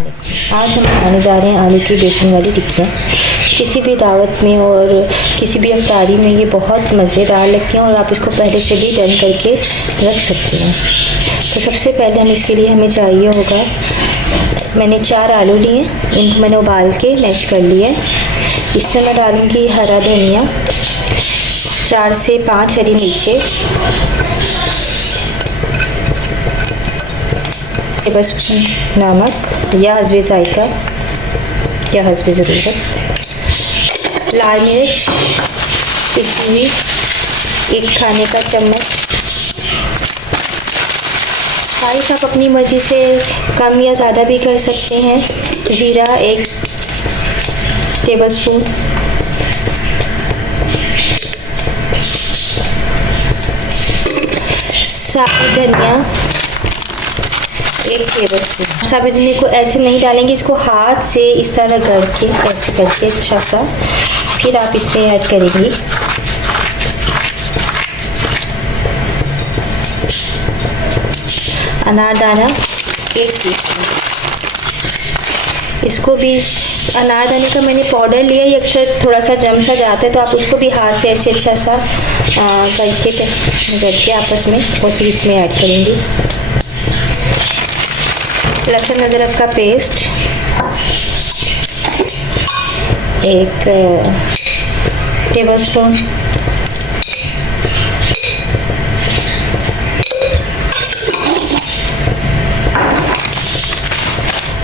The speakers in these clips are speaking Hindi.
अस्सलाम। आज हम बनाने जा रहे हैं आलू की बेसन वाली टिक्कियाँ। किसी भी दावत में और किसी भी इफ्तारी में ये बहुत मज़ेदार लगती हैं और आप इसको पहले से भी डन करके रख सकते हैं। तो सबसे पहले हम इसके लिए हमें चाहिए होगा, मैंने 4 आलू लिए, इनको मैंने उबाल के मैश कर लिया। इसमें मैं डालूँगी हरा धनिया, 4 से 5 हरी मिर्चें, बस नमक या हस्बे ज़ायका या हस्बे ज़रूरत, लाल मिर्च पिसी हुई 1 खाने का चम्मच, स्पाइस आप अपनी मर्ज़ी से कम या ज़्यादा भी कर सकते हैं। ज़ीरा 1 टेबलस्पून, साबुत धनिया 1 टेबलस्पून। साबुत धनिया को ऐसे नहीं डालेंगे, इसको हाथ से इस तरह करके ऐसे करके अच्छा सा फिर आप इसमें ऐड करेंगे अनारदाना 1 टीस्पून। इसको भी अनारदाने का मैंने पाउडर लिया, ये अक्सर थोड़ा सा जम सा जाता है, तो आप उसको भी हाथ से ऐसे अच्छा सा करके आपस में और फिर इसमें ऐड करेंगे। लहसुन अदरक का पेस्ट 1 टेबलस्पून,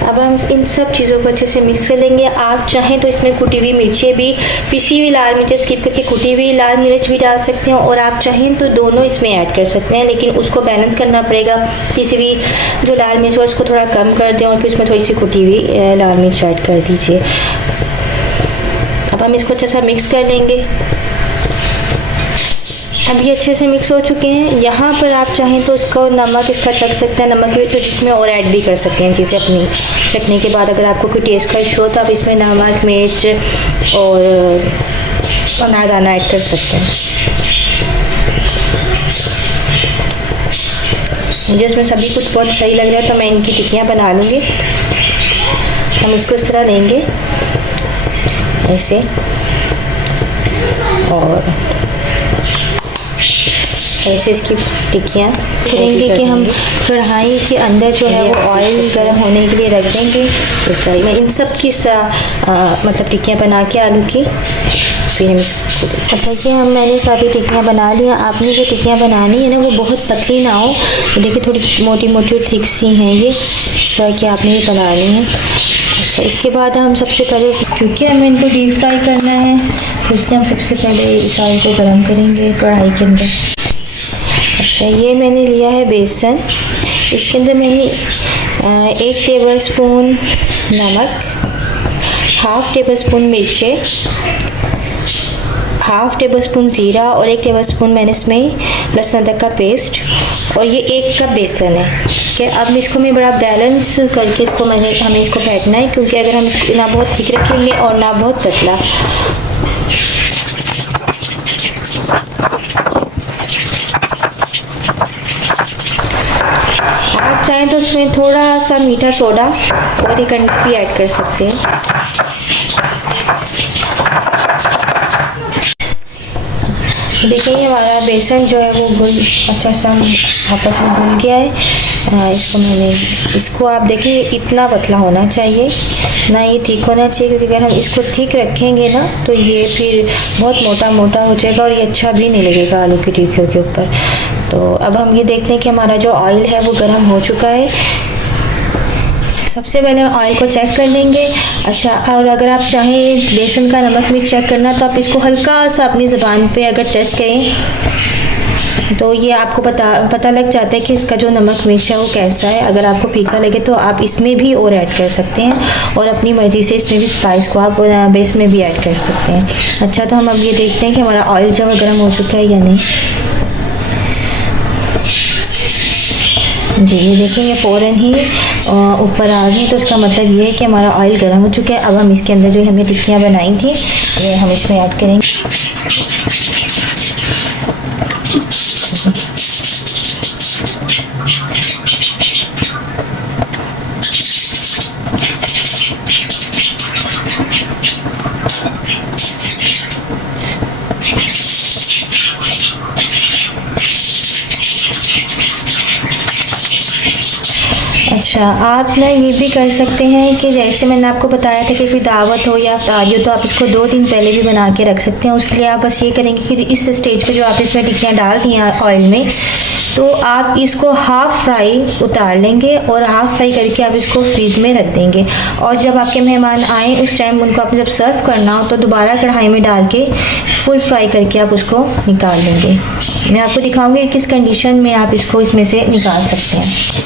अब हम इन सब चीज़ों को अच्छे से मिक्स कर लेंगे। आप चाहें तो इसमें कुटी हुई मिर्चें भी, पिसी हुई लाल मिर्च स्किप करके कुटी हुई लाल मिर्च भी डाल सकते हैं, और आप चाहें तो दोनों इसमें ऐड कर सकते हैं, लेकिन उसको बैलेंस करना पड़ेगा। पिसी हुई जो लाल मिर्च है उसको थोड़ा कम कर दें और फिर उसमें थोड़ी सी कुटी हुई लाल मिर्च ऐड कर दीजिए। अब हम इसको अच्छा सा मिक्स कर लेंगे। अब ये अच्छे से मिक्स हो चुके हैं। यहाँ पर आप चाहें तो उसको नमक इसका चख सकते हैं, नमक भी तो इसमें और ऐड भी कर सकते हैं चीज़ें अपनी चखने के बाद। अगर आपको कोई टेस्ट का इशू हो तो आप इसमें नमक मिर्च और अनारदाना ऐड कर सकते हैं। मुझे इसमें सभी कुछ बहुत सही लग रहा है, तो मैं इनकी टिक्कियाँ बना लूँगी। हम इसको इस तरह लेंगे ऐसे, और ऐसे इसकी टिक्कियाँ करेंगे कि हम कढ़ाई के अंदर जो है वो ऑयल गर्म होने के लिए रख देंगे। इस तरह मैं इन सब की इस तरह मतलब टिक्कियाँ बना के आलू की फिर हम इसको अच्छा कि मैंने सारी टिक्कियाँ बना ली। आपने जो टिक्कियाँ बनानी है ना वो बहुत पतली ना हो, देखिए थोड़ी मोटी मोटी और थिक सी हैं, ये इस तरह की आपने भी बनानी है। अच्छा, इसके बाद हम सबसे पहले, क्योंकि हमें इनको डीप फ्राई करना है, तो इसलिए हम सबसे पहले इस ऑयल को गर्म करेंगे कढ़ाई के अंदर। अच्छा, ये मैंने लिया है बेसन, इसके अंदर मैंने 1 टेबलस्पून नमक, 1/2 टेबलस्पून मिर्चें, 1/2 टेबलस्पून ज़ीरा और 1 टेबलस्पून मैंने इसमें लहसुन अदरक का पेस्ट, और ये 1 कप बेसन है। ठीक है, अब इसको मैं बड़ा बैलेंस करके हमें इसको फेंटना है, क्योंकि अगर हम इसको ना बहुत थिक रखेंगे और ना बहुत पतला। आप चाहें तो इसमें थोड़ा सा मीठा सोडा और 1 अंडा भी ऐड कर सकते हैं। देखिए हमारा बेसन जो है वो घुल अच्छा सा आपस में घुल गया है। इसको आप देखिए इतना पतला होना चाहिए, ना ये ठीक होना चाहिए, क्योंकि अगर हम इसको ठीक रखेंगे ना तो ये फिर बहुत मोटा मोटा हो जाएगा और ये अच्छा भी नहीं लगेगा आलू की टिक्कियों के ऊपर। तो अब हम ये देखते हैं कि हमारा जो ऑयल है वो गर्म हो चुका है। सबसे पहले ऑयल को चेक कर लेंगे। अच्छा, और अगर आप चाहें बेसन का नमक मिर्च चेक करना तो आप इसको हल्का सा अपनी ज़ुबान पे अगर टच करें तो ये आपको पता लग जाता है कि इसका जो नमक मिर्च है वो कैसा है। अगर आपको फीका लगे तो आप इसमें भी और ऐड कर सकते हैं, और अपनी मर्ज़ी से इसमें भी स्पाइस को आप बेस में भी ऐड कर सकते हैं। अच्छा, तो हम अब ये देखते हैं कि हमारा ऑयल जो है गर्म हो चुका है या नहीं। जी, ये देखिए ये फ़ौरन ही ऊपर आ गई, तो उसका मतलब ये है कि हमारा ऑयल गर्म हो चुका है। अब हम इसके अंदर जो हमने टिक्कियाँ बनाई थी ये हम इसमें ऐड करेंगे। अच्छा, आप ना ये भी कर सकते हैं कि जैसे मैंने आपको बताया था कि कोई दावत हो या शादी हो तो आप इसको 2 दिन पहले भी बना के रख सकते हैं। उसके लिए आप बस ये करेंगे कि इस स्टेज पे जो आप इसमें टिक्कियाँ डाल दी हैं ऑयल में, तो आप इसको हाफ़ फ्राई उतार लेंगे और हाफ़ फ्राई करके आप इसको फ्रिज में रख देंगे। और जब आपके मेहमान आए उस टाइम उनको आपने जब सर्व करना हो तो दोबारा कढ़ाई में डाल के फुल फ्राई करके आप उसको निकाल लेंगे। मैं आपको दिखाऊंगी किस कंडीशन में आप इसको इसमें से निकाल सकते हैं।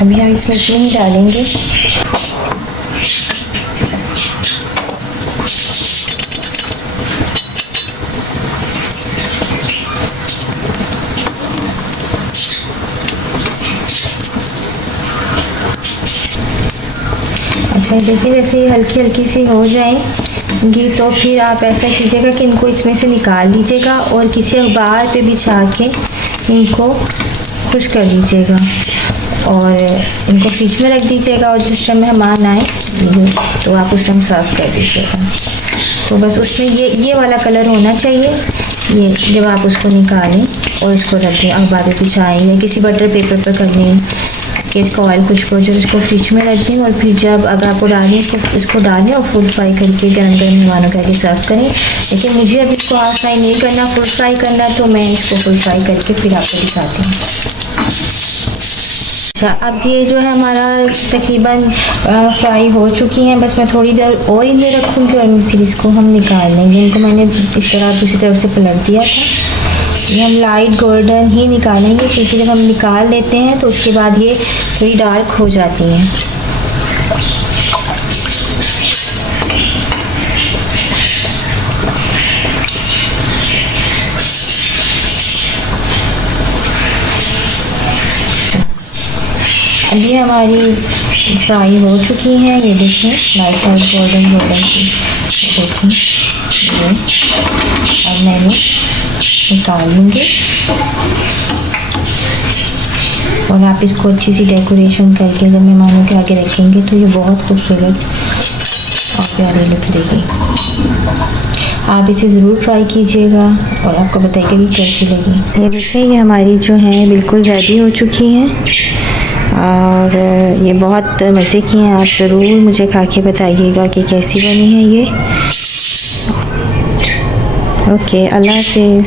अभी हम इसमें इतने ही डालेंगे। अच्छा, देखिए जैसे ये हल्की हल्की सी हो जाएंगी तो फिर आप ऐसा कीजिएगा कि इनको इसमें से निकाल लीजिएगा और किसी अखबार पे बिछा के इनको खुश कर लीजिएगा और इनको फ्रिज में रख दीजिएगा। और जिस टाइम मेहमान आए तो आप उस टाइम सर्व कर दीजिएगा। तो बस उसमें ये वाला कलर होना चाहिए। ये जब आप उसको निकालें और इसको रख दें, अखबार पे बिछाएं या किसी बटर पेपर पर कर लें कि इसका ऑयल खुश्क हो, जो इसको फ्रिज में रख दें। और फिर जब अगर आपको डालें इसको डालें और फुल फ्राई करके गर्म गर्म मेहमानों के आगे सर्व करें। लेकिन मुझे अब इसको हाफ फ्राई नहीं करना, फुल फ्राई करना, तो मैं इसको फुल फ्राई करके फिर आपको दिखाती हूँ। अच्छा, अब ये जो है हमारा तकरीबन फ्राई हो चुकी हैं। बस मैं थोड़ी देर और इन्हें रखूँगी और फिर इसको हम निकाल लेंगे। इनको मैंने इस तरह दूसरी तरफ से पलट दिया था। ये हम लाइट गोल्डन ही निकालेंगे क्योंकि जब हम निकाल लेते हैं तो उसके बाद ये थोड़ी डार्क हो जाती हैं। अभी हमारी फ्राई हो चुकी हैं। ये देखें लाइट लाइट गोल्डन गोल्डन सी, देखें ये। अब मैंने निकाल लूँगी और आप इसको अच्छी सी डेकोरेशन करके जब मेहमानों के आगे रखेंगे तो ये बहुत खूबसूरत और प्यारी लुक देगी। आप इसे ज़रूर ट्राई कीजिएगा और आपको बताइएगा कि कैसी लगी। ये देखिए ये हमारी जो है बिल्कुल रेडी हो चुकी हैं और ये बहुत मज़े की हैं। आप ज़रूर मुझे खा के बताइएगा कि कैसी बनी है ये। ओके, अल्लाह हाफ़िज़।